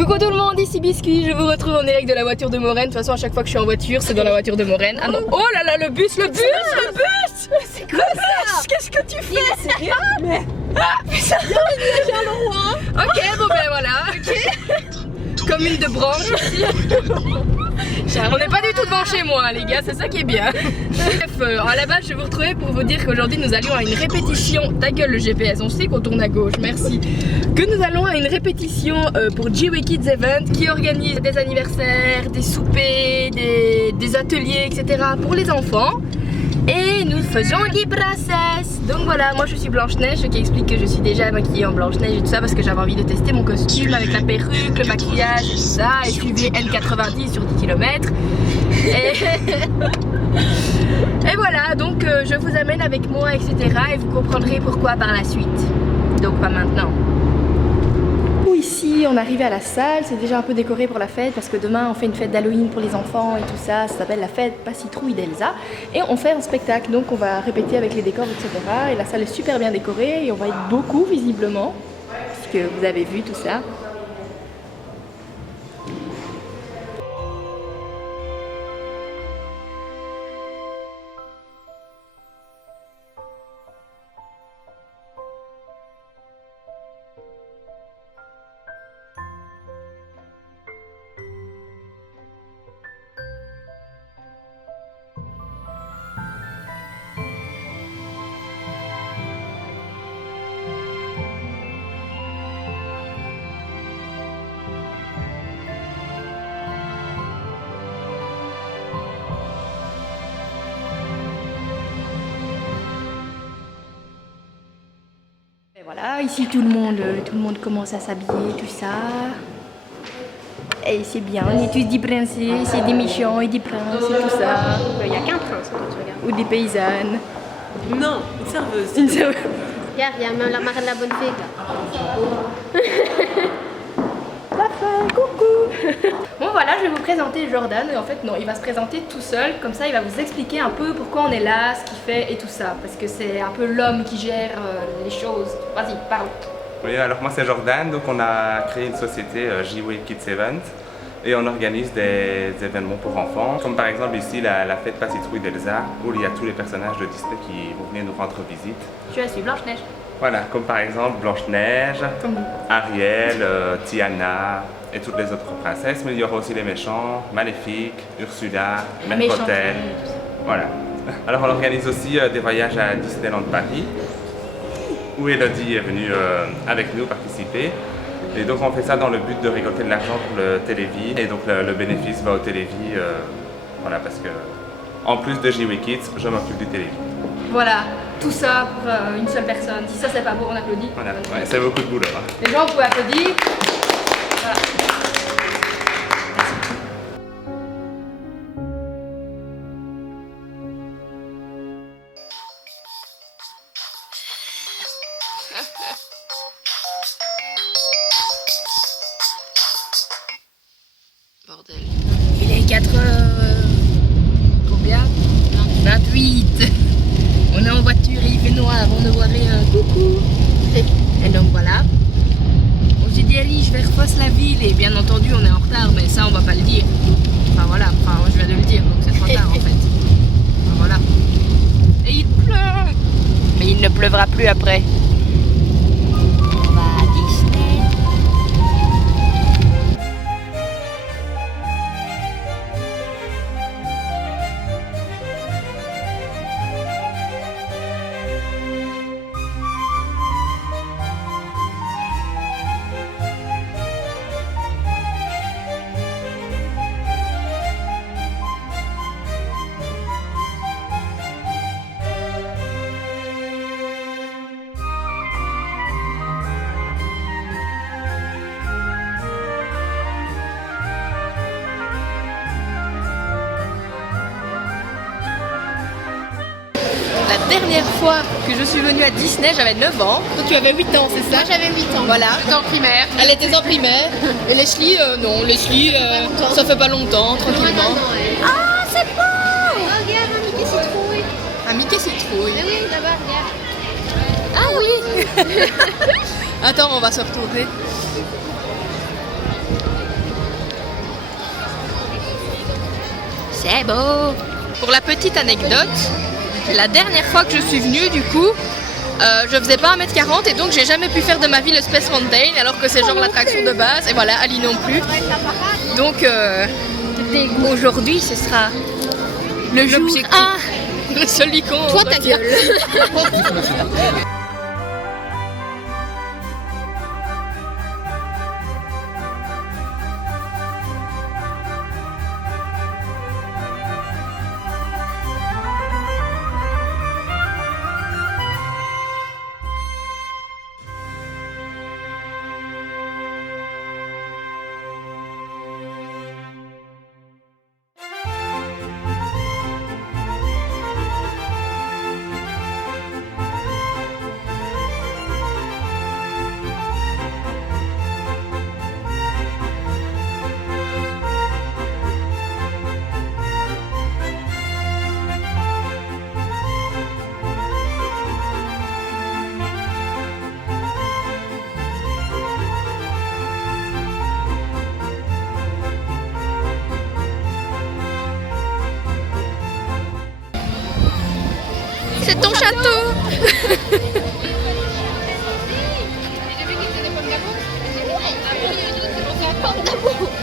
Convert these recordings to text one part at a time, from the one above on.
Coucou tout le monde, ici Biscuit, je vous retrouve en direct de la voiture de Maureen. De toute façon à chaque fois que je suis en voiture c'est dans la voiture de Maureen. Ah non, oh là là, le bus. C'est quoi ça? Qu'est-ce que tu fais? Sérieux? Mais... ça ok, bon ben voilà. Commune de Branche ici. On n'est pas du tout devant chez moi les gars, c'est ça qui est bien. Bref, à la base je vais vous retrouver pour vous dire qu'aujourd'hui nous allions à une répétition. Ta gueule le GPS, on sait qu'on tourne à gauche, merci. Que nous allons à une répétition pour G-Way Kids Event qui organise des anniversaires, des soupers, des ateliers, etc. pour les enfants. Et nous faisons des princesses. Donc voilà, moi je suis Blanche-Neige, ce qui explique que je suis déjà maquillée en Blanche-Neige et tout ça parce que j'avais envie de tester mon costume avec la perruque, le maquillage et tout ça. Et suivez N90 sur 10 km. Et voilà, donc je vous amène avec moi, etc. Et vous comprendrez pourquoi par la suite. Donc pas maintenant. Ici on arrive à la salle, c'est déjà un peu décoré pour la fête parce que demain on fait une fête d'Halloween pour les enfants et tout ça, ça s'appelle la fête Pas Citrouille d'Elsa et on fait un spectacle, donc on va répéter avec les décors, etc. Et la salle est super bien décorée et on va être beaucoup visiblement puisque vous avez vu tout ça. Voilà, ici tout le monde commence à s'habiller, tout ça. Et c'est bien, on est tous des princesses, et des méchants, et des princes, et tout ça. Il n'y a qu'un prince quand tu regardes. Ou des paysannes. Non, une serveuse. Une serveuse. Regarde, il y a même la marraine de la bonne fée là. La fin, coucou. Bon voilà, je vais vous présenter Jordan. Et en fait non, il va se présenter tout seul. Comme ça, il va vous expliquer un peu pourquoi on est là, ce qu'il fait et tout ça. Parce que c'est un peu l'homme qui gère les choses. Vas-y, parle. Oui, alors moi c'est Jordan, donc on a créé une société G-Way Kids Event et on organise des événements pour enfants, comme par exemple ici la fête Pas Citrouille d'Elsa, où il y a tous les personnages de Disney qui vont venir nous rendre visite. Je suis Blanche-Neige. Voilà, comme par exemple Blanche-Neige, Ariel, Tiana et toutes les autres princesses, mais il y aura aussi les méchants, Maléfique, Ursula, Mercotel. Voilà. Alors on organise aussi des voyages à Disneyland Paris, où Elodie est venue avec nous participer. Et donc on fait ça dans le but de récolter de l'argent pour le Télévis. Et donc le bénéfice va au Télévis, voilà, parce que en plus de G-Way Kids, je m'occupe du Télévis. Voilà, tout ça pour une seule personne. Si ça c'est pas beau, on applaudit. Voilà, ouais, c'est beaucoup de boulot. Hein. Les gens, vous pouvez applaudir. Voilà. Bordel. Il est 4h... combien? 28. On est en voiture et il fait noir, on ne voit rien. Coucou. Et donc voilà. On se dirige vers Fosse-la-Ville et bien entendu on est en retard, mais ça on va pas le dire. Enfin voilà, enfin je viens de le dire, donc c'est trop tard en fait. Enfin, voilà. Et il pleut. Mais il ne pleuvra plus après. On va à Disney. La dernière fois que je suis venue à Disney, j'avais 9 ans. Toi, tu avais 8 ans, c'est ça? Moi j'avais 8 ans. Voilà. J'étais en primaire. Elle était en primaire. Et Leslie, non, Leslie, ça fait pas longtemps, tranquillement. Ah, c'est beau! Oh, regarde, un Mickey citrouille. Un Mickey citrouille. Mais oui, là-bas, regarde. Ah oui. Attends, on va se retourner. C'est beau. Pour la petite anecdote, la dernière fois que je suis venue, du coup, je faisais pas 1m40 et donc j'ai jamais pu faire de ma vie le Space Mountain alors que c'est genre l'attraction de base. Et voilà, Ali non plus. Donc aujourd'hui, ce sera le jour 1. Celui qu'on... Toi ta gueule. C'est ton château.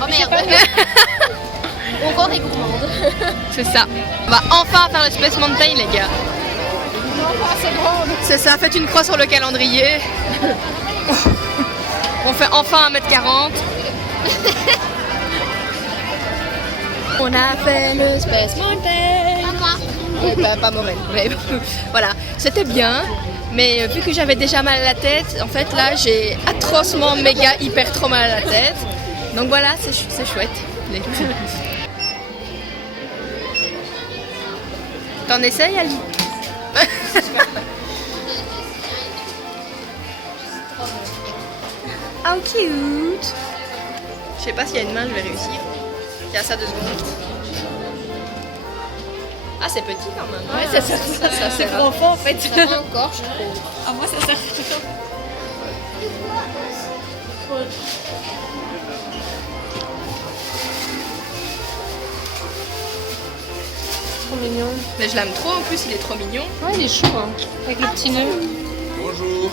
Oh merde. Encore des gourmandes. C'est ça. On va enfin faire le Space Mountain, les gars. C'est ça, faites une croix sur le calendrier. On fait enfin 1m40. On a fait le Space Mountain. Pas Maureen. Mais voilà, c'était bien. Mais vu que j'avais déjà mal à la tête, en fait là j'ai atrocement méga hyper trop mal à la tête. Donc voilà, c'est chouette. T'en essayes, Ali? How cute! Je sais pas s'il y a une main, je vais réussir. Tiens, ça 2 secondes. Ah, c'est petit quand même. Ouais, ça c'est pour enfants en fait. Ça va encore, je trouve. Ah, moi ça sert. Trop mignon. Mais je l'aime trop en plus, il est trop mignon. Ouais, il est chou, hein. Avec le petit nœud. Bonjour.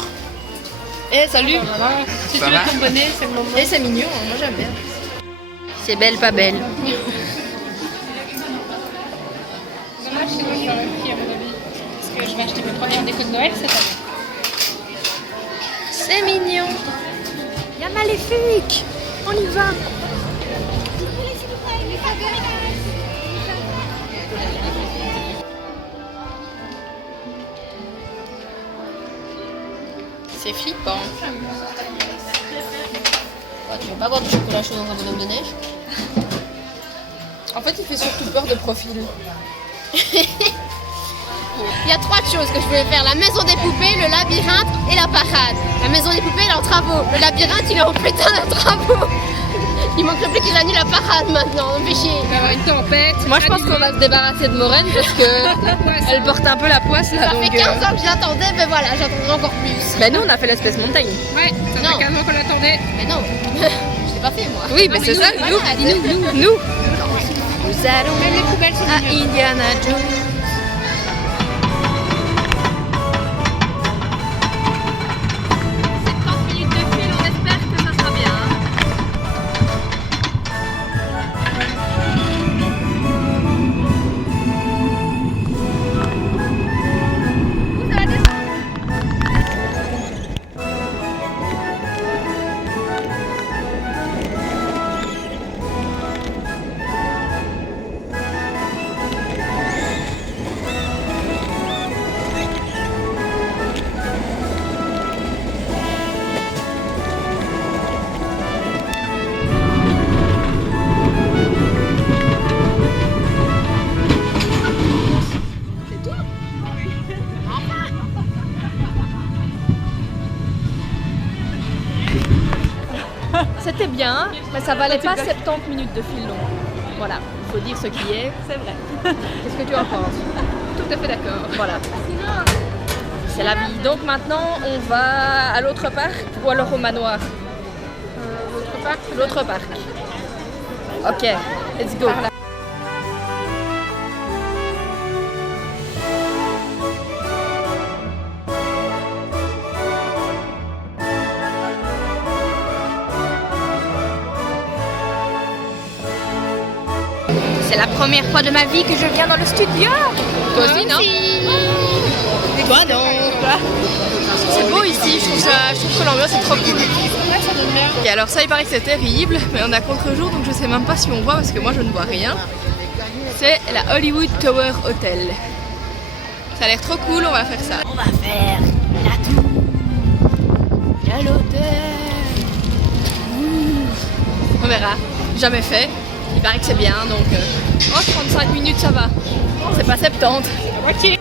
Eh, salut! Voilà. Si Ça tu veux va ton bonnet, c'est le moment. Eh, c'est mignon, hein, moi j'aime bien. C'est belle, pas belle. Dommage, c'est moi qui l'aurais pris à mon avis. Parce que je vais acheter mes premières décos de Noël cette année. C'est mignon. Il y a Maléfique. On y va. C'est flippant. Tu veux pas avoir du chocolat chaud dans un bonhomme de neige? En fait, il fait surtout peur de profil. Il y a 3 choses que je voulais faire. La maison des poupées, le labyrinthe et la parade. La maison des poupées, elle est en travaux. Le labyrinthe, il est en putain de travaux. Il manquerait plus qu'il annule la parade maintenant. On fait chier. Il va y avoir une tempête. Moi, je pense qu'on va se débarrasser de Maureen parce que elle porte un peu la poisse là. Ça fait 15 ans que j'attendais, mais voilà, j'attendrai encore plus. Ben nous, on a fait l'espèce montagne. Ouais, ça Non. fait 15 ans qu'on l'attendait. Mais non, je l'ai pas fait moi. Oui, mais c'est ça, nous. Voilà, Nous allons Mais les poubelles sont à mignonnes. Indiana Jones. C'est 30 minutes de fil, on espère que ça sera bien. Ça va descendre. C'était bien, mais ça valait pas 70 minutes de fil long. Voilà, il faut dire ce qui est. C'est vrai. Qu'est-ce que tu en penses? Tout à fait d'accord. Voilà. C'est la vie. Donc maintenant, on va à l'autre parc ou alors au manoir? L'autre parc. Ok, let's go. première fois de ma vie que je viens dans le studio. Toi aussi, non? Toi, non. C'est beau ici, je trouve que l'ambiance est trop cool. Et alors ça, il paraît que c'est terrible, mais on a contre-jour, donc je sais même pas si on voit parce que moi je ne vois rien. C'est la Hollywood Tower Hotel. Ça a l'air trop cool, on va faire ça. On va faire la tour de l'hôtel. On verra, jamais fait. Il paraît que c'est bien, donc 35 minutes ça va. C'est pas 70. Ok.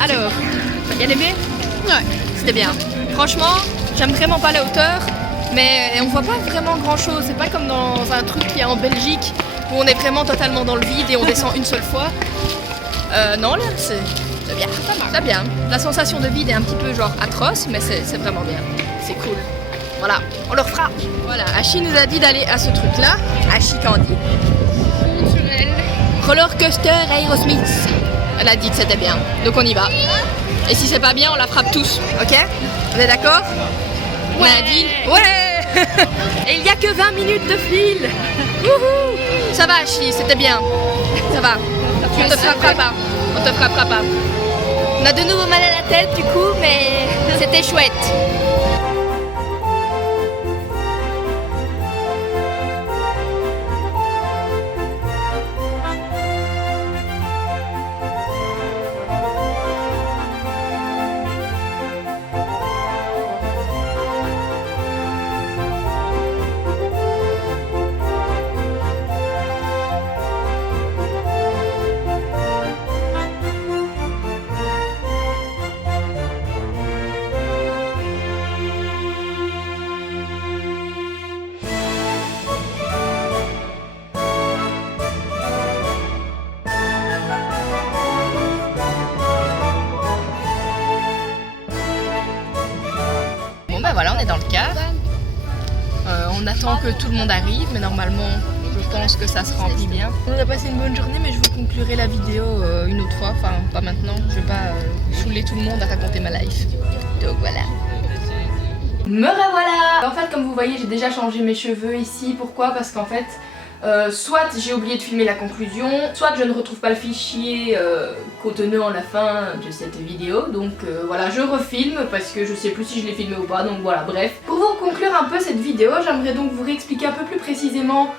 Alors, t'as bien aimé? Ouais, c'était bien. Franchement, j'aime vraiment pas la hauteur, mais on voit pas vraiment grand chose. C'est pas comme dans un truc qu'il y a en Belgique où on est vraiment totalement dans le vide et on descend une seule fois. Non, là, c'est bien. C'est bien. La sensation de vide est un petit peu genre atroce, mais c'est vraiment bien. C'est cool. Voilà, on le refera. Voilà, Ashi nous a dit d'aller à ce truc-là. Ashi Candy. Roller coaster Aerosmith. Elle a dit que c'était bien, donc on y va. Et si c'est pas bien, on la frappe tous, ok? On est d'accord? Ouais. On a dit ouais. Et il n'y a que 20 minutes de fil. Wouhou. Ça va, Ashi, c'était bien. Ça va. On te frappera pas. On te frappera pas. On a de nouveau mal à la tête du coup, mais c'était chouette. Voilà, on est dans le car. On attend que tout le monde arrive, mais normalement, je pense que ça se remplit bien. On a passé une bonne journée, mais je vous conclurai la vidéo une autre fois. Enfin, pas maintenant. Je vais pas saouler tout le monde à raconter ma life. Donc voilà. Me revoilà! En fait, comme vous voyez, j'ai déjà changé mes cheveux ici. Pourquoi? Parce qu'en fait, soit j'ai oublié de filmer la conclusion, soit je ne retrouve pas le fichier contenant la fin de cette vidéo, donc voilà, je refilme parce que je sais plus si je l'ai filmé ou pas, donc voilà, bref. Pour vous conclure un peu cette vidéo, j'aimerais donc vous réexpliquer un peu plus précisément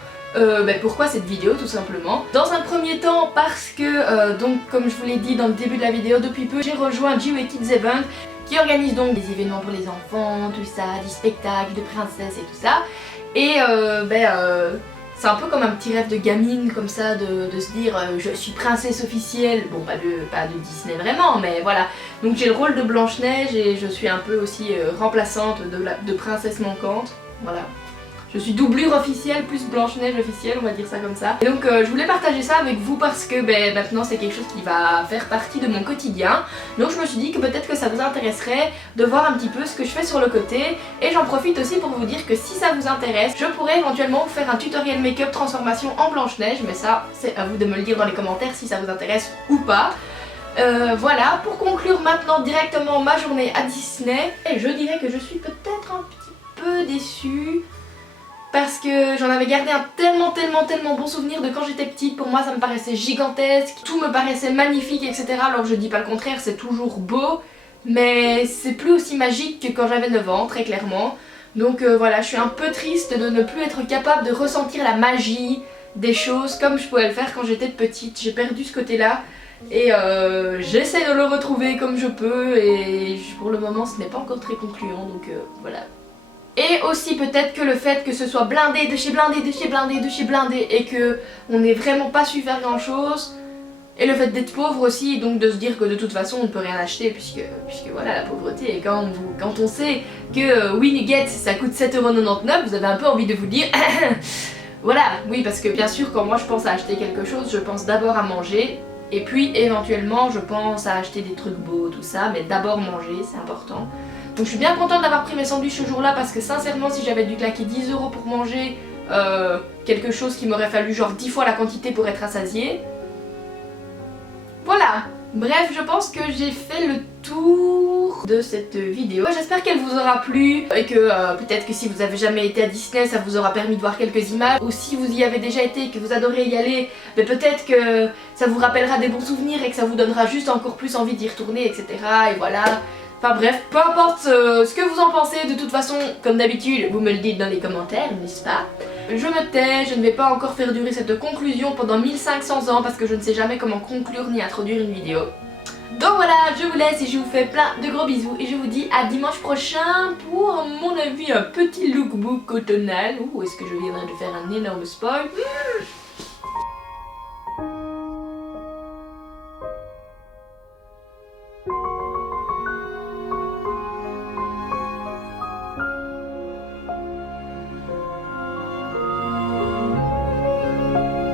pourquoi cette vidéo, tout simplement. Dans un premier temps, parce que, donc comme je vous l'ai dit dans le début de la vidéo, depuis peu, j'ai rejoint Jiwei Kids Event, qui organise donc des événements pour les enfants, tout ça, des spectacles de princesses et tout ça. Et c'est un peu comme un petit rêve de gamine comme ça, de se dire je suis princesse officielle. Bon, pas de Disney vraiment, mais voilà. Donc j'ai le rôle de Blanche-Neige et je suis un peu aussi remplaçante de princesse manquante. Voilà. Je suis doublure officielle plus Blanche-Neige officielle, on va dire ça comme ça. Et donc je voulais partager ça avec vous parce que maintenant c'est quelque chose qui va faire partie de mon quotidien. Donc je me suis dit que peut-être que ça vous intéresserait de voir un petit peu ce que je fais sur le côté. Et j'en profite aussi pour vous dire que si ça vous intéresse, je pourrais éventuellement vous faire un tutoriel make-up transformation en Blanche-Neige. Mais ça, c'est à vous de me le dire dans les commentaires si ça vous intéresse ou pas. Voilà, pour conclure maintenant directement ma journée à Disney, et je dirais que je suis peut-être un petit peu déçue. Parce que j'en avais gardé un tellement bon souvenir de quand j'étais petite. Pour moi ça me paraissait gigantesque, tout me paraissait magnifique, etc. Alors je dis pas le contraire, c'est toujours beau, mais c'est plus aussi magique que quand j'avais 9 ans, très clairement. Donc voilà, je suis un peu triste de ne plus être capable de ressentir la magie des choses comme je pouvais le faire quand j'étais petite. J'ai perdu ce côté-là et j'essaie de le retrouver comme je peux et pour le moment ce n'est pas encore très concluant, donc voilà. Et aussi peut-être que le fait que ce soit blindé de chez blindé, de chez blindé, de chez blindé et que on n'ait vraiment pas su faire grand chose. Et le fait d'être pauvre aussi, donc de se dire que de toute façon on ne peut rien acheter puisque voilà la pauvreté. Et quand on sait que Winnie ça coûte 7,99 €, vous avez un peu envie de vous dire voilà, oui, parce que bien sûr quand moi je pense à acheter quelque chose, je pense d'abord à manger. Et puis éventuellement je pense à acheter des trucs beaux, tout ça, mais d'abord manger, c'est important. Donc je suis bien contente d'avoir pris mes sandwichs ce jour-là parce que sincèrement si j'avais dû claquer 10 € pour manger quelque chose qui m'aurait fallu genre 10 fois la quantité pour être rassasiée. Voilà. Bref, je pense que j'ai fait le tour de cette vidéo. J'espère qu'elle vous aura plu et que peut-être que si vous avez jamais été à Disney, ça vous aura permis de voir quelques images. Ou si vous y avez déjà été et que vous adorez y aller, mais peut-être que ça vous rappellera des bons souvenirs et que ça vous donnera juste encore plus envie d'y retourner, etc. Et voilà. Enfin bref, peu importe ce que vous en pensez, de toute façon, comme d'habitude, vous me le dites dans les commentaires, n'est-ce pas? Je me tais, je ne vais pas encore faire durer cette conclusion pendant 1500 ans parce que je ne sais jamais comment conclure ni introduire une vidéo. Donc voilà, je vous laisse et je vous fais plein de gros bisous et je vous dis à dimanche prochain pour, à mon avis, un petit lookbook automnal. Ouh, est-ce que je viendrai de faire un énorme spoil?